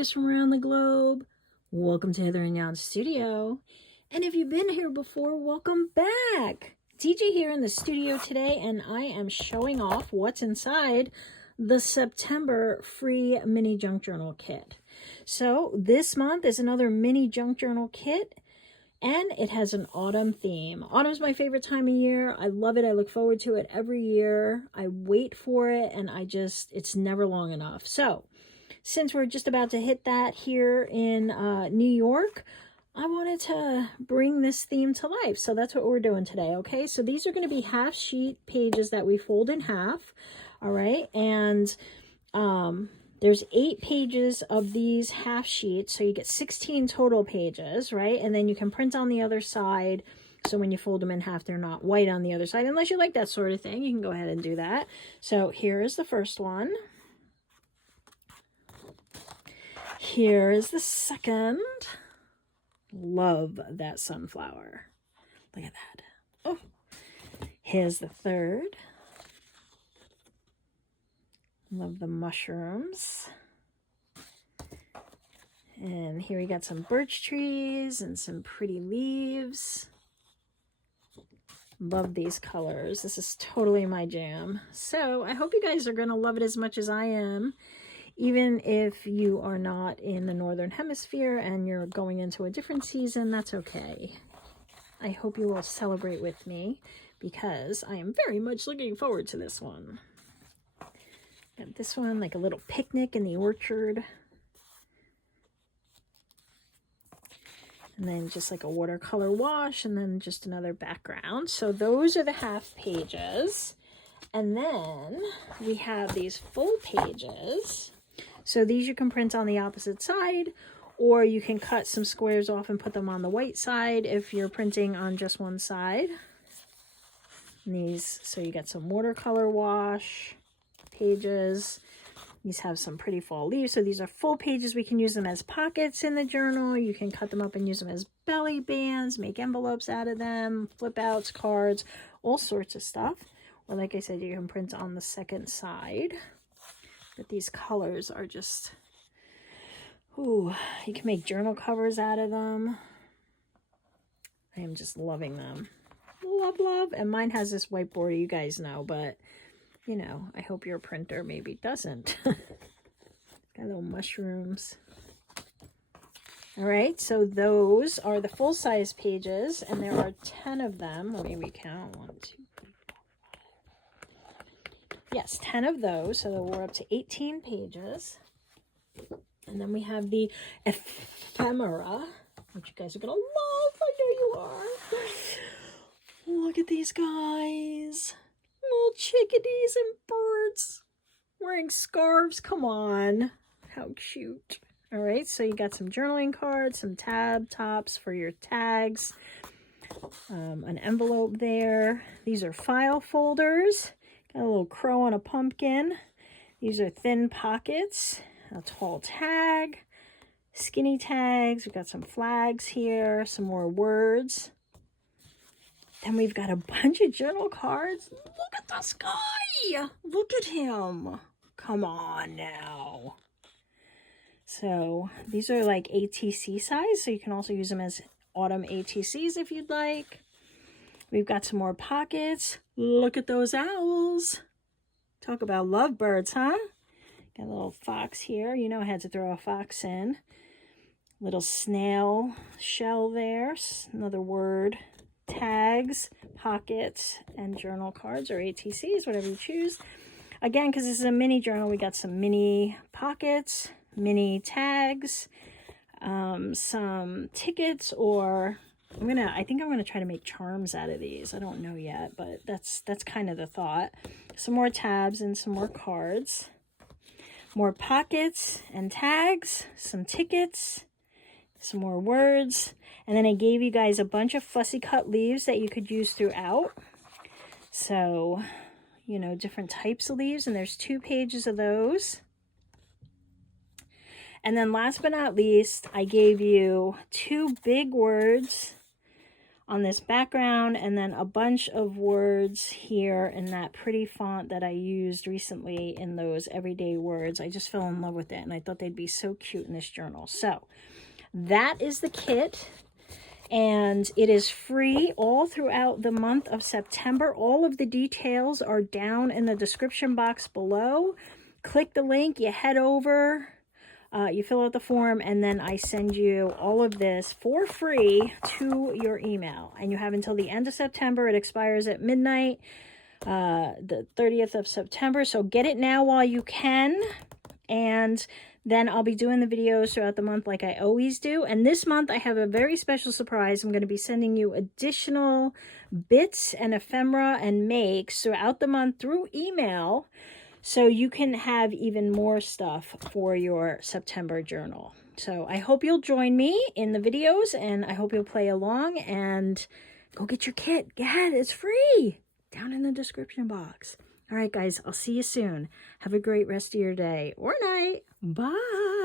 Vegas from around the globe. Welcome to Hither and Yon Studio. And if you've been here before, welcome back. DJ here in the studio today, and I am showing off what's inside the September free mini junk journal kit. So this month is another mini junk journal kit, and it has an autumn theme. Autumn's my favorite time of year. I love it. I look forward to it every year. I wait for it, and it's never long enough. So since we're just about to hit that here in New York, I wanted to bring this theme to life. So that's what we're doing today, okay? So these are going to be half sheet pages that we fold in half, all right? And there's 8 pages of these half sheets, so you get 16 total pages, right? And then you can print on the other side, so when you fold them in half, they're not white on the other side. Unless you like that sort of thing, you can go ahead and do that. So here is the first one. Here is the second. Love that sunflower. Look at that. Oh, here's the third. Love the mushrooms. And here we got some birch trees and some pretty leaves. Love these colors. This is totally my jam. So I hope you guys are going to love it as much as I am. Even if you are not in the Northern Hemisphere and you're going into a different season, that's okay. I hope you will celebrate with me because I am very much looking forward to this one. Got this one, like a little picnic in the orchard. And then just like a watercolor wash, and then just another background. So those are the half pages. And then we have these full pages. So these you can print on the opposite side, or you can cut some squares off and put them on the white side if you're printing on just one side. And these, so you get some watercolor wash pages. These have some pretty fall leaves. So these are full pages. We can use them as pockets in the journal. You can cut them up and use them as belly bands, make envelopes out of them, flip outs, cards, all sorts of stuff. Or like I said, you can print on the second side. But these colors are just, ooh, you can make journal covers out of them. I am just loving them. Love, love. And mine has this white border, you guys know, but you know, I hope your printer maybe doesn't. Got little mushrooms. All right, so those are the full-size pages, and there are 10 of them. Let me recount. 1, 2, 3, 4, 5. Yes, 10 of those, so we're up to 18 pages. And then we have the Ephemera, which you guys are going to love. I know you are. Look at these guys. Little chickadees and birds wearing scarves. Come on. How cute. All right, so you got some journaling cards, some tab tops for your tags, an envelope there. These are file folders. Got a little crow on a pumpkin. These are thin pockets, a tall tag, skinny tags. We've got some flags here, some more words. Then we've got a bunch of journal cards. Look at this guy. Look at him. Come on now. So these are like ATC size, so you can also use them as autumn ATCs if you'd like. We've got some more pockets. Look at those owls. Talk about lovebirds, huh? Got a little fox here. You know I had to throw a fox in. Little snail shell there. Another word. Tags, pockets, and journal cards or ATCs, whatever you choose. Again, because this is a mini journal, we got some mini pockets, mini tags, some tickets, or I think I'm gonna try to make charms out of these. I don't know yet, but that's kind of the thought. Some more tabs and some more cards, more pockets and tags, some tickets, some more words. And then I gave you guys a bunch of fussy cut leaves that you could use throughout. So, you know, different types of leaves. And there's 2 pages of those. And then last but not least, I gave you 2 big words on this background, and then a bunch of words here in that pretty font that I used recently in those everyday words. I just fell in love with it, and I thought they'd be so cute in this journal. So that is the kit, and it is free all throughout the month of September. All of the details are down in the description box below. Click the link, you head over, you fill out the form, and then I send you all of this for free to your email. And you have until the end of September. It expires at midnight, the 30th of September. So get it now while you can. And then I'll be doing the videos throughout the month like I always do. And this month I have a very special surprise. I'm going to be sending you additional bits and ephemera and makes throughout the month through email, so you can have even more stuff for your September journal. So I hope you'll join me in the videos, and I hope you'll play along and go get your kit. Go ahead, it's free down in the description box. All right, guys, I'll see you soon. Have a great rest of your day or night. Bye.